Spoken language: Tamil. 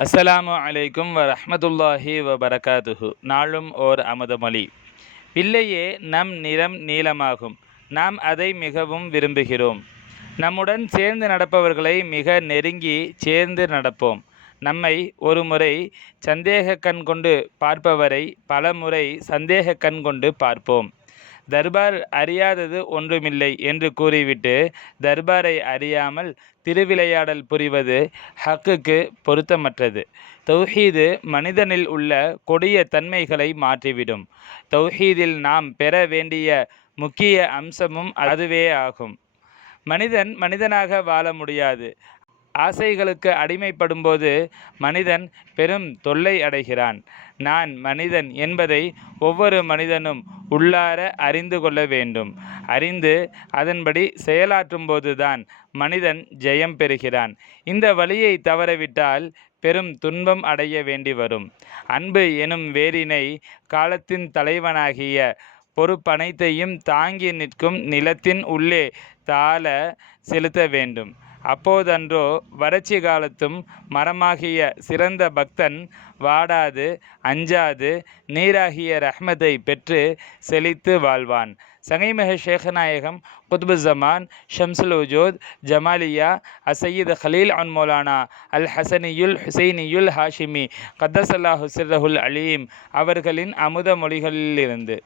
அஸ்ஸலாமு அலைக்கும் வரஹ்மத்துல்லாஹி வபரகாத்துஹு. நாளும் ஓர் அமுதமொழி. பிள்ளையே, நம் நிறம் நீலமாகும். நாம் அதை மிகவும் விரும்புகிறோம். நம்முடன் சேர்ந்து நடப்பவர்களை மிக நெருங்கி சேர்ந்து நடப்போம். நம்மை ஒரு முறை சந்தேக கண் கொண்டு பார்ப்பவரை பல முறை சந்தேக கண் கொண்டு பார்ப்போம். தர்பார் அறியாதது ஒன்றுமில்லை என்று கூறிவிட்டு தர்பாரை அறியாமல் திருவிளையாடல் புரிவது ஹக்குக்கு பொருத்தமற்றது. தௌஹீது மனிதனில் உள்ள கொடிய தன்மைகளை மாற்றிவிடும். தௌஹீதில் நாம் பெற வேண்டிய முக்கிய அம்சமும் அதுவே ஆகும். மனிதன் மனிதனாக வாழ முடியாது. ஆசைகளுக்கு அடிமைப்படும்போது மனிதன் பெரும் தொல்லை அடைகிறான். நான் மனிதன் என்பதை ஒவ்வொரு மனிதனும் உள்ளார அறிந்து கொள்ள வேண்டும். அறிந்து அதன்படி செயலாற்றும்போதுதான் மனிதன் ஜெயம் பெறுகிறான். இந்த வழியை தவறவிட்டால் பெரும் துன்பம் அடைய வேண்டி வரும். அன்பு எனும் வேரினை காலத்தின் தலைவனாகிய பொறுப்பனைத்தையும் தாங்கி நிற்கும் நிலத்தின் உள்ளே தாழ செலுத்த வேண்டும். அப்போதன்றோ வறட்சி காலத்தும் மரமாகிய சிறந்த பக்தன் வாடாது அஞ்சாது நீராகிய ரஹ்மத்தை பெற்று செழித்து வாழ்வான். சங்கைமிகு ஷேഖநாயகம் குத்புஸ்ஸமான் ஷம்சுல் உஜூத் ஜமாலியா அசையீத் கலீல் அன் மௌலானா அல் ஹசனியுல் ஹுசைனியுல் ஹாஷிமி கத்தஸல்லாஹு சிர்ரஹுல் அலீம் அவர்களின் அமுத மொழிகளிலிருந்து.